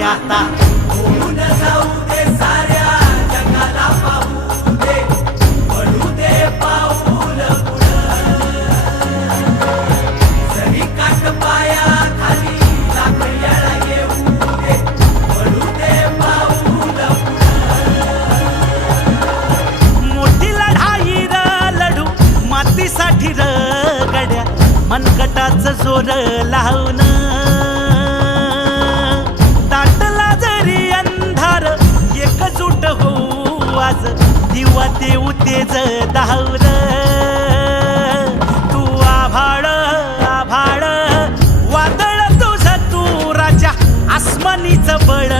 आता होऊन जाऊ दे साऱ्या जगाला पाहू दे पडू दे पाऊल पुढं. काट पाया खाली लाख येऊ दे पडू दे पाऊल मोठी लढाई र लढू मातीसाठी र गड्या मनकटाच जोर लावून दिवा ते उतेज दाहर तू आभाळ आभाळ. वादळ तुझ तू राजा आसमानीच बळ.